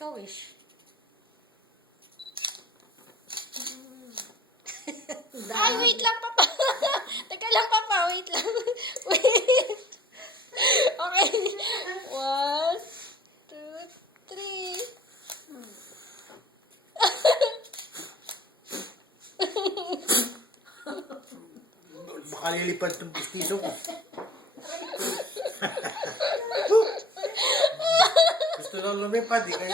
Make a wish. Ay, wait lang, Papa. Teka lang, Papa. Wait lang. Wait. Okay. 1, 2, 3. Baka lilipad itong pustiso ko. Gusto na lumipad, di kaya